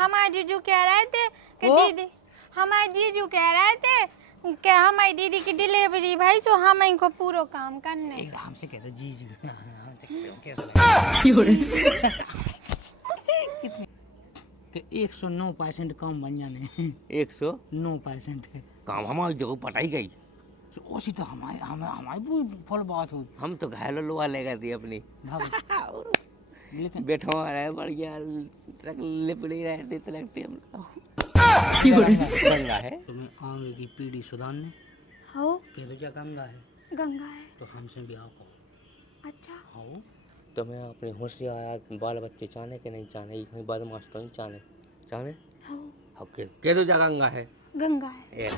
हमारे जीजू कह रहे थे कि दीदी, हमारे जीजू कह रहे थे कि हमारी दीदी की डिलीवरी भाई तो हम इनको पूरा काम करने। हमसे कहते जीजू कि 109% काम बन जाने 109% काम हमारी जगह पटाई गई। उसी तो हमारी पूरी फुल बात हो। हम तो घायल लोहा लेकर दी अपनी बैठो रहे बढ़िया लिपड़ी रहती तलकती हम गंगा है। तुम्हें आगे की पीढ़ी सुधारने हो कह दो क्या गंगा है, गंगा है तो हमसे ब्याह करो। अच्छा हो तुम्हें अपने होशियार बाल बच्चे चाहने के नहीं चाहने, कहीं बदमाश तो नहीं चाहने चाहने हो कह दो क्या गंगा है। गंगा है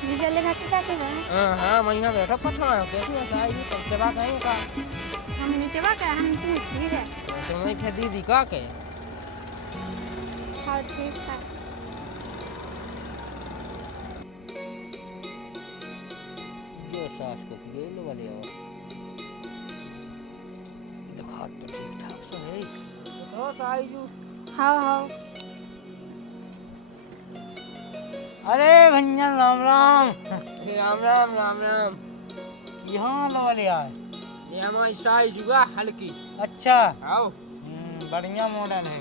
जीजा ले खाते जाते हैं। हाँ मैं यहाँ बैठा पछा कैसी ऐसा आई तब चला कहीं का हम नीचे बात है, हम इतनी ठीक है। तुम्हें थे दीदी का के हाँ ठीक है। जो सास को ये लो वाले और दिखा तो ठीक ठाक सो है। तो साई जू हाँ हाँ अरे भैया राम राम। राम राम राम राम। यहाँ लो वाले आए। ये हमारी साई जुगा हल्की। अच्छा आओ बढ़िया मॉडल है।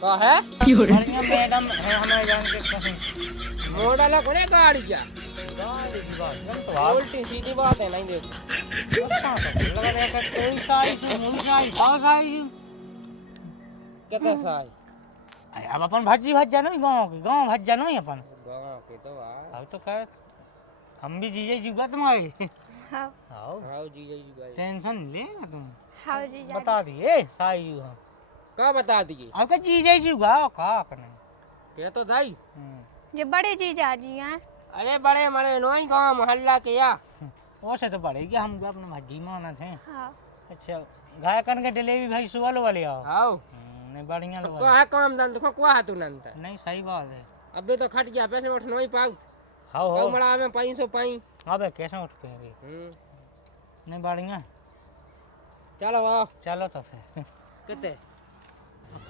का है बढ़िया मैडम है हमारे जान के कहीं। मॉडल कोने गाड़ी क्या गाड़ी की बात हम तो आप उल्टी सीधी बात है नहीं देखो लगा रहता कोई साइज मुन साइज का साइज कितना साई अब अपन भज्जी भज्जा नहीं गांव भज्जा नहीं अपन गाँव के तो आ अब तो कह हम भी जीजे जुगा तुम्हारे। हाँ आओ आओ जी जी टेंशन लेना तुम हाँ जीजा बता दिए साइज हम का बता दिए आपका जीजे जुगा का करने क्या तो दाई जो बड़े जीजा जी हैं। अरे बड़े मरे नोई गाँव मोहल्ला के या वो से तो बढ़ेगी हम अपने भज्जी माना थे। हाँ अच्छा गाय कन के डिलीवरी भाई सुबह वाले आओ। आओ नहीं बढ़िया लो को है काम दंद को कुआ तू नंत नहीं सही बात है। अबे तो खट गया पैसे उठ नोई पाऊ हाँ तो हो मड़ा में 500 पाई अबे कैसे उठ के नहीं बढ़िया चलो आओ चलो तो फिर कितने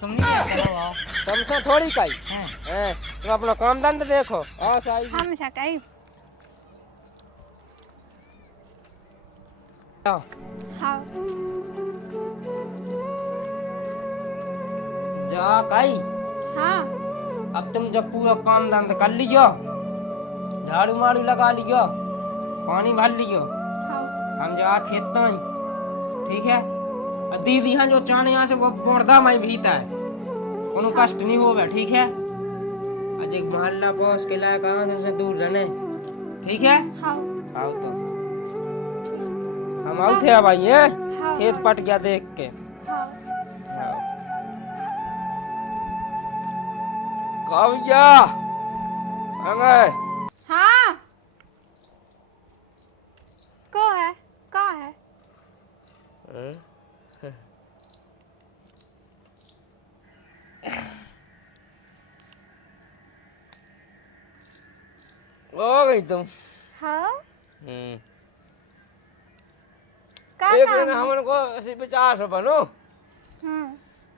तुम नहीं चलो आओ। तुमसे थोड़ी काई हैं हैं तुम अपना काम दंद देखो आओ साई हम सकाई आओ हाँ जा काई हाँ अब तुम जब पूरा काम दंद कर लियो झाड़ू मारू लगा लियो पानी भर लियो हाँ हम जा खेत में ठीक है और दीदी हैं जो चाने यहाँ से वो बोर्दा में भीता है कोनो कष्ट नहीं होगा ठीक है आज एक मोहल्ला बॉस के लायक आने से दूर रहने ठीक है हाँ आओ तो हम आउ थे भाई ये हाँ खेत पट गया देख के हाँ आओ कब जा हाँ को है का है हो गई तुम हाँ एक का दिन काम है? हमन को 50 बनो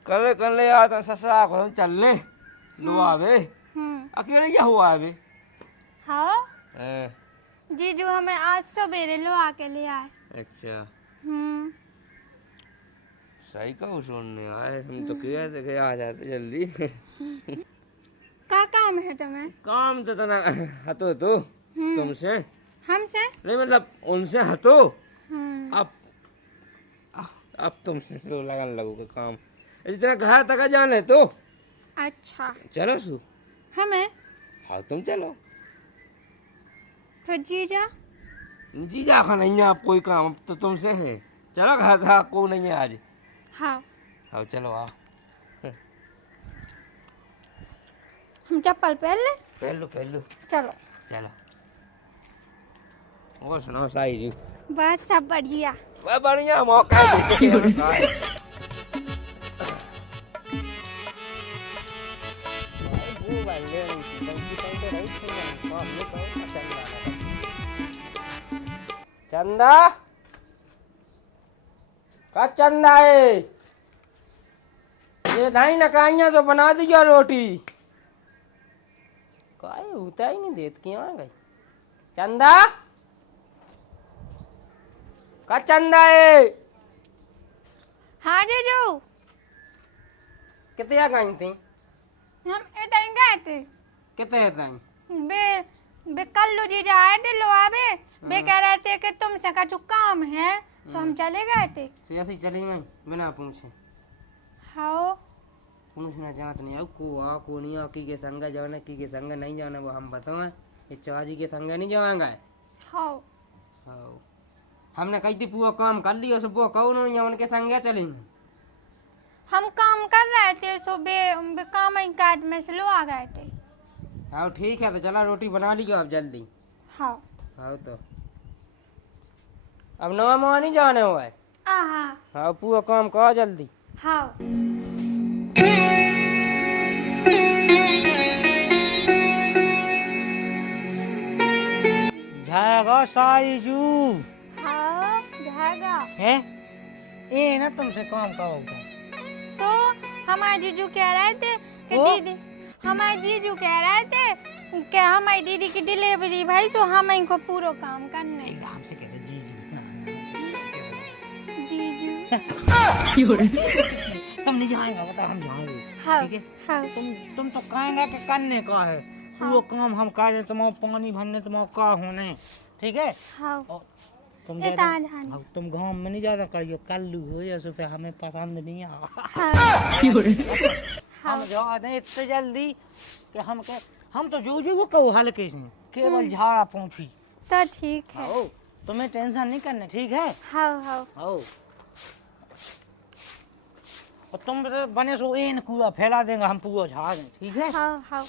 कर ले यार ससुरा को हम चल ले लो आवे अकेले क्या हुआ अभी हाँ जीजू हमें आज सवेरे लो आके ले आए। अच्छा सही कहूँ सुनने आए हम तो किया थे आ जाते जल्दी का काम है तुम्हें? काम तो तना हतो तो तुमसे हमसे नहीं मतलब उनसे हतो हम्म अब तुम तो लगन लगोगे काम इतना घर तक जाने तो अच्छा चलो सु हमें हाँ तुम चलो फिर जीजा जीजा खा नहीं है आप कोई काम तो तुमसे है चलो घर था को नहीं है आज हाँ हाँ चलो आओ हम चप्पल पहन ले पहन लो चलो चलो और सुनाओ साई जी बस सब बढ़िया वह बढ़िया मौका है चंदा का चंदा है ये ढाई नकाइया तो बना दिया रोटी काय होता ही नहीं देत क्यों आ गई चंदा का चंदा है हाँ जीजू कितने आ गई थी हम इधर गए थे कितने आ गई बे बे कल्लू जीजा आए थे लो आवे बे कह रहे थे कि तुमसे का जो काम है तो हम चले गए थे तो ऐसे ही चली गई बिना पूछे हाँ पूछना चाहत नहीं को आ को नहीं आ की संग जाना की संग नहीं जाना वो हम बताओ ये चाची के संग नहीं जाएंगे हाँ हाँ हमने कही थी पूरा काम कर लिया सुबह कौन नहीं उनके संग चलेंगे हम काम कर रहे थे सो बे काम काज में से लो आ गए थे हाँ ठीक है तो चला रोटी बना लियो अब जल्दी हाँ हाँ तो अब नवा मवा नहीं जाने हुआ है हाँ हाँ पूरा काम करो जल्दी हाँ जाएगा साईजू हाँ जाएगा है ये ना तुमसे काम करोगे तो हमारे जीजू कह रहे थे कि वो? दीदी हमारे जीजू कह रहे थे कि हमारी दीदी की डिलीवरी भाई तो हम इनको पूरा काम करने आराम से कहते जीजू तुम नहीं जाएगा बता हम जाएंगे हाँ ठीक है हाँ तुम तो कहेंगे कि करने का है वो काम हम कर रहे तुम्हारा पानी भरने तुम्हारा का होने ठीक है हाँ और तुम ये ज्यादा ताज अब तुम गांव में नहीं ज्यादा करियो कल्लू हो या सो फिर हमें पसंद नहीं आ हम जा दें इतने जल्दी कि हम तो जो को कहो हल्के से केवल झाड़ा पहुंची तो ठीक है आओ तुम्हें टेंशन नहीं करना ठीक है हाँ हाँ आओ और तुम तो बने सो इन कूड़ा फैला देंगे हम पूरा झाड़ दें ठीक है हाँ हाँ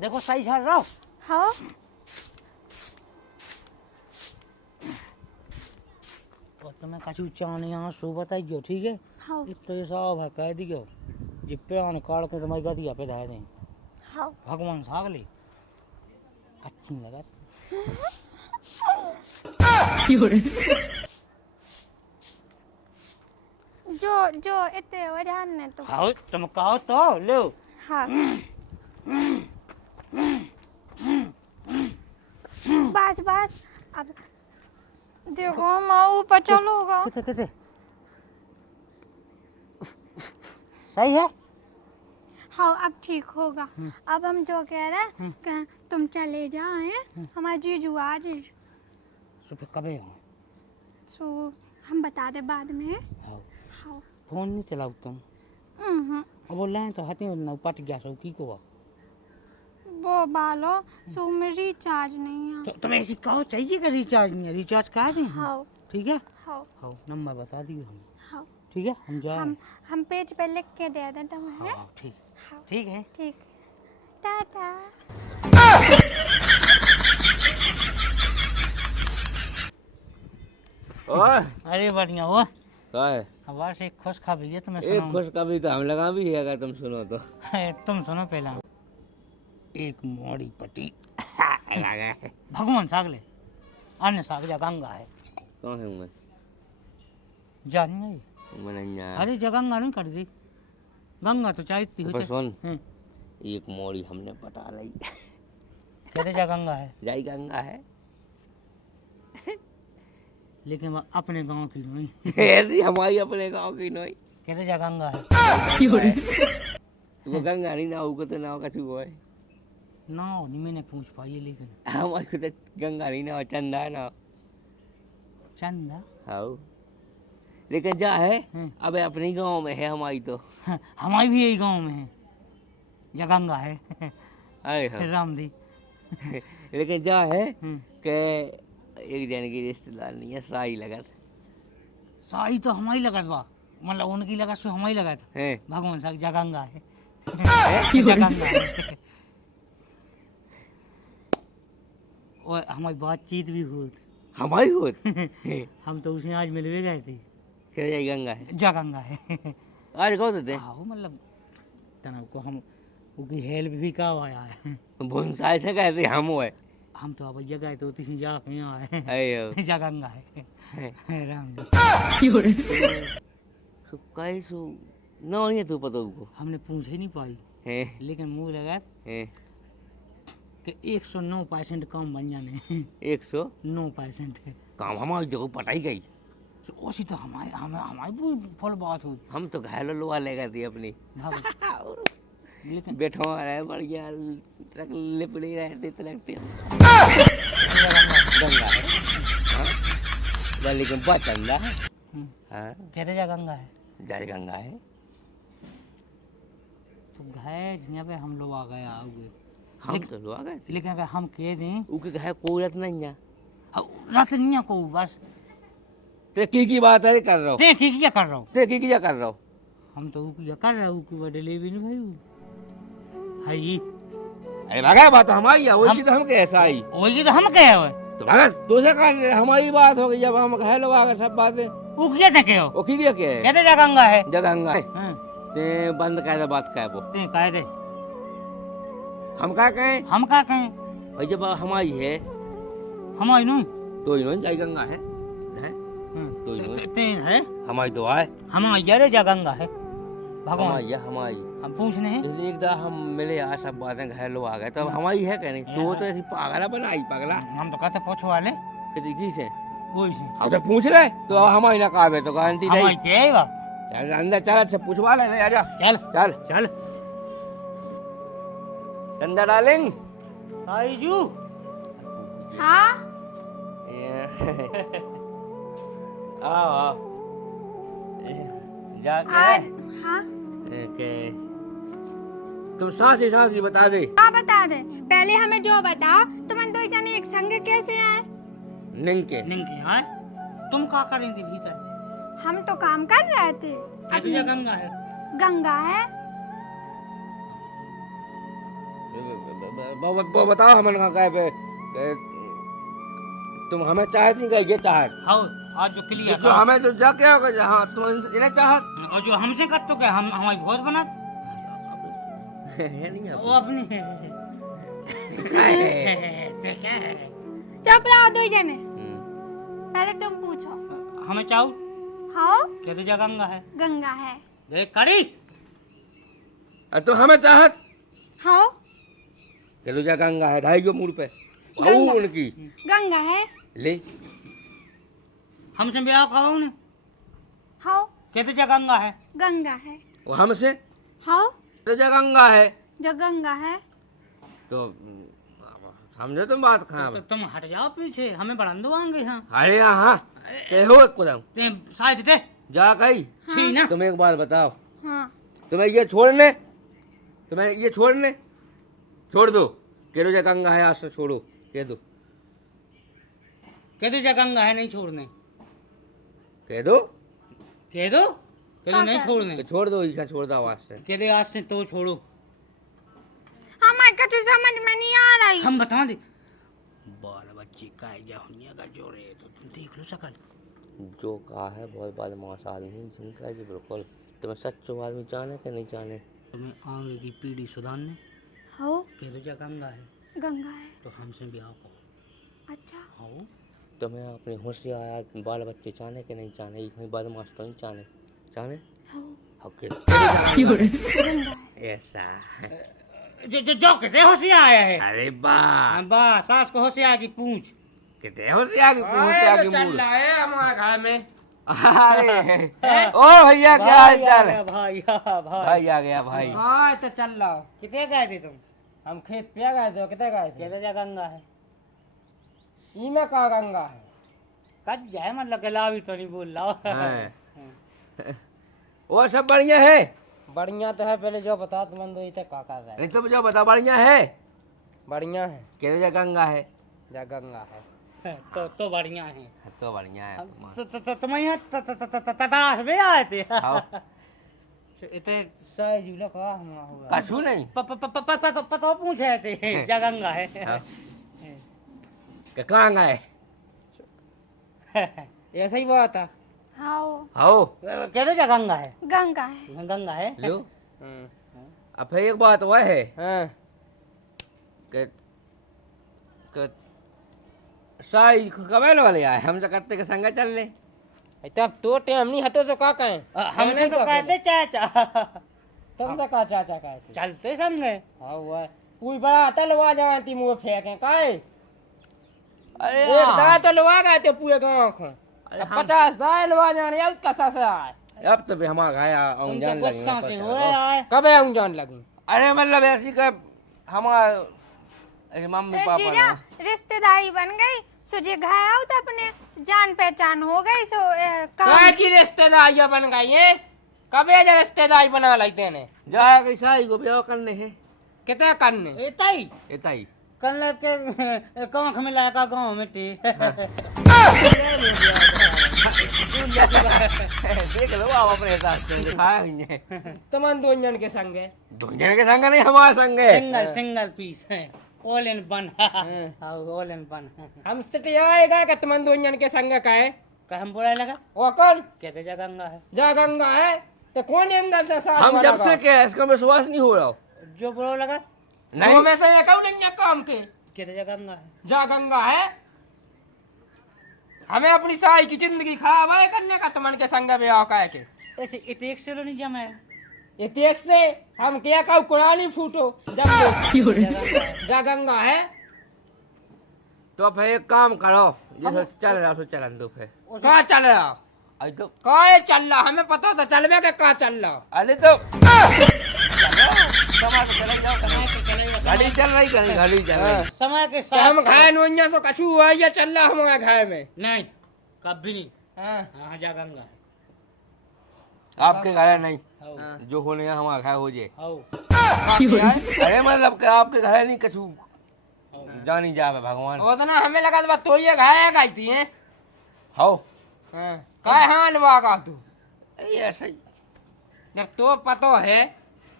देखो सही झाड़ रहा हो हाँ और तुम्हें कछु चाने यहाँ सो बताइयो ठीक है हाँ इतने साहब है कह दियो जे प्राण काट के तुम्हारी गदिया पे धाय दें हाँ भगवान सागले अच्छी लगा जो इतने वजह ने तो हाँ तुम कहो तो लो हाँ बस बस अब देखो हम ऊपर चलोगा कितने कितने सही है हाँ अब ठीक होगा अब हम जो कह रहे हैं कि तुम चले जाए हमारे जीजू आ जाए सो फिर कबे हो सो हम बता दे बाद में हाँ हाँ फोन नहीं चलाओ तुम अब बोल रहे हैं तो हाथी में पट गया सो की को वो बालो सो में रिचार्ज नहीं है तो तुम ऐसी कहो चाहिए कि रिचार्ज नहीं है रिचार्ज कहा दें हाँ ठीक है हाँ हाँ नंबर बता दियो हम हाँ ठीक है हम जाए हम पेज पे लिख के दे देते हैं हाँ ठीक हाँ ठीक है ठीक टाटा और अरे बढ़िया हुआ क्या है अब से खुशखबरी है तुम्हें एक सुनाऊं खुशखबरी तो हम लगा भी है अगर तुम सुनो तो तुम सुनो पहला एक मोड़ी पटी भगवान सागले अन्य सागजा गंगा है कौन है मैं जानी नहीं मनैया अरे जगंगा नहीं कर दी गंगा तो चाहती हो पर सुन एक मोड़ी हमने पटा ली कहते जगंगा है जाई गंगा है लेकिन वो अपने गांव की नहीं ऐसी हमारी अपने गांव की नहीं कहते जगंगा है वो गंगा नहीं ना होगा तो ना कछु है ना नहीं मैंने पूछ पाई लेकिन हमारे को तो गंगा नहीं ना चंदा ना चंदा हाँ लेकिन जा है हम्म। अब अपने गांव में है हमारी तो हमारी भी यही गांव में है जगंगा है अरे हाँ रामदी लेकिन जा है हम्म। के एक जन की रिश्तेदार नहीं है साई लगत साई तो हमारी लगत बा मतलब उनकी लगत सो हमारी लगत है भगवान साहब जगंगा है जगंगा है और हमारी बातचीत भी हुई हमारी होत हम तो उसे आज मिलवे गए थे क्या जाई गंगा है जगंगा है आज कौन थे हाँ मतलब तनाव को हम उनकी हेल्प भी का आया है भुनसाई से कहते हम हुए हम तो अब जगह तो तीन जा के यहाँ है अयो जगंगा है राम सो काई सो ना नहीं तू पता को हमने पूछ ही नहीं पाई है लेकिन मुंह लगा है कि 109% कम बन जाने 109 है काम हमारी जगह पटाई गई तो उसी तो हमारे हमारी पूरी फुल बात हो हम तो घायल लोहा लेकर दी अपनी लेकिन बैठा हुआ रहे बढ़िया ट्रक लिपड़ी रहती तो लगती गंगा है हाँ? लेकिन बचंदा है हाँ कहते जा गंगा है जल गंगा है तो घाय यहाँ पे हम लोग आ गए आओगे हम तो लोग आ गए थे। लेकिन अगर हम कह दें उनके घर कोई रत नहीं है रत नहीं को बस ते की बात है कर रहा हो ते की क्या कर रहा हूँ ते की क्या कर रहा हो हम तो क्या कर रहा हूँ कि डिलीवरी नहीं भाई है ही अरे भगा बात हमारी है वही तो हम कैसा आई वही तो हम कहे हुए तो भगा तुझे कर हमारी बात हो गई जब हम घायल लोग आ गए सब बातें वो क्या थे कहो वो की क्या है कहते जा गंगा है जगंगा है हाँ, ते बंद कर दे बात का वो ते कह दे हम क्या कहें हम क्या कहें भाई जब हमारी है हमारी नहीं तो इन्होंने जय गंगा है तो ते है हमारी दुआ है हमारी जरे जा गंगा है भगवान हमारी है हमारी हम पूछने हैं इसलिए एक बार हम मिले यार सब बातें घायल लोग आ गए तब हमारी है कहने तो ऐसी पागला बनाई पगला हम तो कहते पूछो वाले किसी की से वही से अब तो पूछ ले तो अब हमारी ना काम है तो गारंटी हमारी नहीं क्या है बा चल अंदर चल अच्छा पूछवा ले नहीं आजा चल चल चल चंदा डार्लिंग आईजू हाँ आओ आओ जाके हाँ के तुम सांसी बता दे क्या बता दे पहले हमें जो बताओ तुम दो जने एक संग कैसे आए निंके निंके हाँ तुम क्या कर रही थी भीतर हम तो काम कर रहे थे कहते जा गंगा है गंगा है वो बताओ हमें कहा पे तुम हमें चाहत नहीं गई ये चाहत हाँ आज जो क्लियर जो हमें जो जा क्या होगा हाँ तुम इन्हें चाहत और जो हमसे कर तो क्या हम हमारी भोज बना है नहीं वो अपनी है ते क्या है चुप रहो दो जने पहले तुम पूछो हमें चाहू हाँ कहते जा गंगा है गंगा है देख करी तो हमें चाहत हाँ चलो जा गंगा है ढाई जो मूड पे गंगा। उनकी गंगा है ले हमसे ब्याह कराओ ने हाँ कहते जा गंगा है गंगा है वो हमसे हाँ तो जा गंगा है जो गंगा है तो समझो तुम बात कहाँ तो तुम हट जाओ पीछे हमें बढ़ांदो आएंगे हाँ अरे यहाँ के हो एक कदम ते शायद थे जा कही छी ना तुम एक बार बताओ हाँ तुम्हें ये छोड़ने छोड़ दो केलो जा गंगा है आज से छोड़ो कह दो कहते जा गंगा है नहीं छोड़ने कह दो कह दो कहते नहीं छोड़ने तो छोड़ दो इसका छोड़ दो आवाज से कहते आज से तो छोड़ो हमारे कुछ समझ में नहीं आ रही हम बता दे बाल बच्ची का या हुनिया का जोड़े तो तुम देख लो सकल जो कहा है बहुत बदमाश आदमी जिनका जी बिल्कुल तुम्हें सच्चो आदमी जाने के नहीं जाने तुम्हें आगे की पीढ़ी सुधारने हाँ कहते जा गंगा है गंगा है तो हमसे ब्याह करो अच्छा हाँ तुम्हें अपने होशियार बाल बच्चे चाहने के नहीं चाहने कहीं बदमाश तो नहीं चाहने चाहने हाँ गंगा है ऐसा जो कहते होशियार आया है अरे वाह बा सास को होशियार की पूछ कहते होशियार की होशियार की चल मूड रहा है हमारे घर में अरे ओ भैया क्या हाल चाल है भाई भाई भाई आ गया भाई हाँ तो चल रहा हूँ। कितने गए थे तुम हम खेत पे गए थे कितने गए थे कहते जा गंगा है ई में का गंगा है कद जाए मतलब के लावी तो नहीं बोल रहा हाँ। और सब बढ़िया है बढ़िया तो है पहले जो बता तुम दो इतने का कर रहा है नहीं तो मुझे बता बढ़िया है बढ़िया है कहते जा गंगा है जा गंगा है तो बढ़िया है तो बढ़िया है तो तुम यहाँ तताश में आए थे आओ इतने सही झूला का हुआ कछु नहीं पता पूछे थे जा गंगा है कहाँ गए ऐसा ही बात था हाँ आओ कहते जा गंगा है गंगा है गंगा है लो अब फिर एक बात वह है हाँ कि साई कबैल वाले आए हम तो करते के संग चल ले तब तो टेम नहीं हतो सो का कहें हमसे तो कहते चाचा। तुमसे का चाचा कहते चलते संगे। हाँ हुआ कोई बड़ा तलवा जानती मुँह फेंके काहे अरे एक दा तलवा गए थे पूरे गांव को अरे हम- 50 दा लवा जाने अब कसा से आए अब तो भी हमारा घाया जान लगे गुस्सा से हो आए। कब आऊं जान लगी अरे मतलब ऐसी का हमारा अरे मम्मी पापा जीजा ना रिश्तेदारी बन गई सो जे घाया हो तो अपने जान पहचान हो गई सो काय काम की रिश्तेदारी बन गई है कब ये रिश्तेदारी बना लेते ने जा के शाही को ब्याह करने हैं कितने करने एताई इतना ही कल के कांख में लाया गाँव में टी। देख लो आप अपने हिसाब से दिखाया हुई है तमन दो जन के संग है दुनिया के संग नहीं हमारा संग है सिंगल सिंगल पीस है all in one. All in one हम सिटी आएगा कि तमन दो जन के संग का है का हम बोला लगा वो कौन कहते जा गंगा है जा गंगा है तो कौन एंगल से साथ हम वाला जब से का? क्या इसका विश्वास नहीं हो रहा जो बोलो लगा वो नहीं में से एक और नहीं काम के कहते जा गंगा है। जा गंगा है हमें अपनी साई की जिंदगी खराब है करने का तमन के संग ब्याह का है के ऐसे इतेक से नहीं जमा है। ये देख से हम क्या कहू कुरानी फूटो जब जा गंगा है तो फिर एक काम करो जैसे चल रहा सो चलन दो फिर कहाँ चल रहा अरे तो कहाँ चल रहा हमें पता था चलवे के कहाँ चल रहा अरे तो समय पे चले जाओ गाड़ी चल रही गाड़ी चल रही समय के तो साथ हम घाय नोइया सो कछु हुआ ये चल रहा हमारा घाय में नहीं कभी नहीं। हाँ। हाँ जा गंगा है। आपके घर नहीं हाँ। जो होने का हमारा घर हो जाए आओ अरे मतलब कि आपके घर नहीं कछु जानी जावे भगवान वो तो ना हमें लगा था तो ये घाय गई थी हैं हो काय हाँ लगा तू ये ऐसा ही जब तो पतो है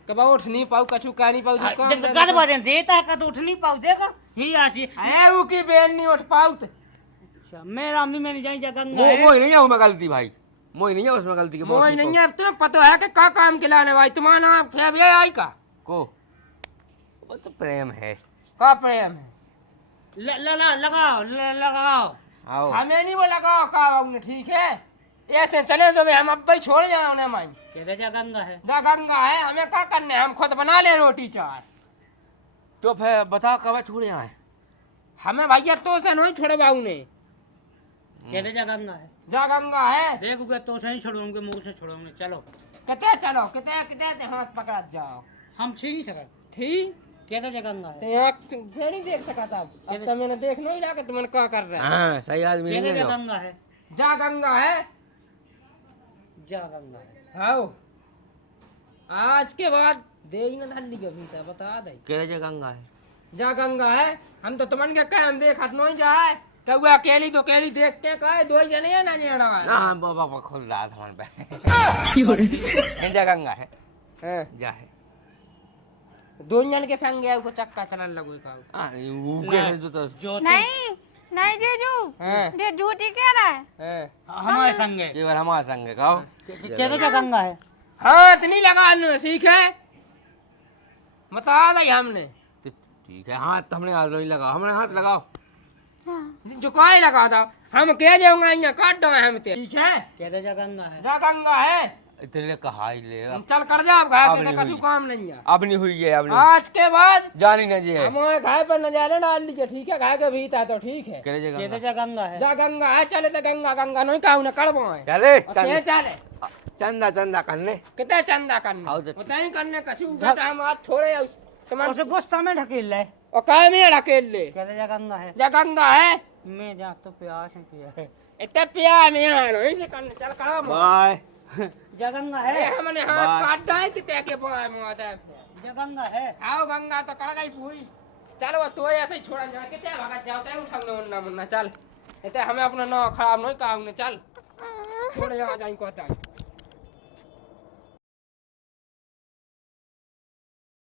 कि मैं उठ नहीं पाऊ कछु कह नहीं पाऊ जो काम जब गद बारे देता है कद उठ नहीं पाऊ देगा ही आसी अरे वो की बेन नहीं उठ पाऊ तो मेरा अम्मी में नहीं जाई जा गंगा मोह है। मोह नहीं है उसमें गलती भाई मोह नहीं है उसमें गलती के मोई नहीं है अब तुम्हें पता है कि का काम के लाने भाई तुम्हारा नाम फेब ये आई का को वो तो प्रेम है का प्रेम है लगाओ लगाओ आओ हमें नहीं वो लगाओ का बाबू ने ठीक है ऐसे चले जो भी हम अब भाई छोड़ जाए उन्हें माई कहते जा गंगा है। जा गंगा है हमें क्या करने हम खुद बना ले रोटी चार तो फिर बताओ कब छोड़ यहाँ है हमें भैया तो से नहीं छोड़े बाबू ने कहते जा गंगा है। जा गंगा है देखोगे तो से नहीं छोड़ोगे मुंह से छोड़ोगे चलो कितने चलो कितने कितने हाथ पकड़ा जाओ हम छीन नहीं सका थी कहते जा गंगा है। तो यहाँ से नहीं देख सका था अब तो मैंने देख नहीं लगा तुमने क्या कर रहे हैं हाँ सही आदमी नहीं कहते है जा जो। गंगा है। जा गंगा है जा गंगा है। हाँ आज के बाद दे ही ना धल्ली के भीतर बता दे कहते जा गंगा है जा गंगा है हम तो तुमन के कहे हम देख हथ नहीं जाए कब अकेली तो अकेली देख के कहे दो जने है ना नहीं ना हम बाबा खुल रहा था हमारे पे जा गंगा है हाँ जा है दो जन के संग गया को चक्का चलन लगो का हाँ, वो कैसे तो जो नहीं नहीं जीजू हाँ। ये झूठी कह रहा है हमारे संग है। केवल हमारे संग है कहो कहते जा गंगा है। हाथ नहीं लगा सीख है बता दे हमने तो ठीक है हाथ तो हमने हाथ नहीं लगाओ हमने हाथ लगाओ हाँ। जो काय लगा था हम कह जाऊंगा यहाँ काट दो हम ते ठीक है कहते जा गंगा है। जा गंगा है इतने कहा ही ले अब चल कर जा अब घास अब से नहीं कछु हुई। काम नहीं है अब नहीं हुई है अब नहीं आज के बाद जानी ना जी है हमारे घाय पर नजारे डाल लीजिए ठीक है घाय के भीतर तो ठीक है कहते जा कहते गंगा जा गंगा है। जा गंगा है चले तो गंगा गंगा नहीं कहूँ ना कड़बो है चले चले चले चंदा चंदा करने कितने चंदा करना आओ तो पता नहीं करने कछु उठा हम हाथ छोड़े तुम्हारे उसे गुस्सा में ढकेल ले। और काय में अकेल ले कहते जा गंगा है। जा गंगा है मैं जा तो प्यास है किया है। इतने प्यार में यहाँ नहीं से करने चल कड़ो बाय जा गंगा अरे है। हमने हाथ बाय। काट डाल कितने के बोए मुआद है जा गंगा है। आओ गंगा तो कड़ गई पूरी चलो तो ऐसे ही छोड़ा जा कितने भगत जाओ तय उठाने मुन्ना मुन्ना चल इतने हमें अपना नाव खराब नहीं कहूँ चल छोड़ यहाँ जाए कहता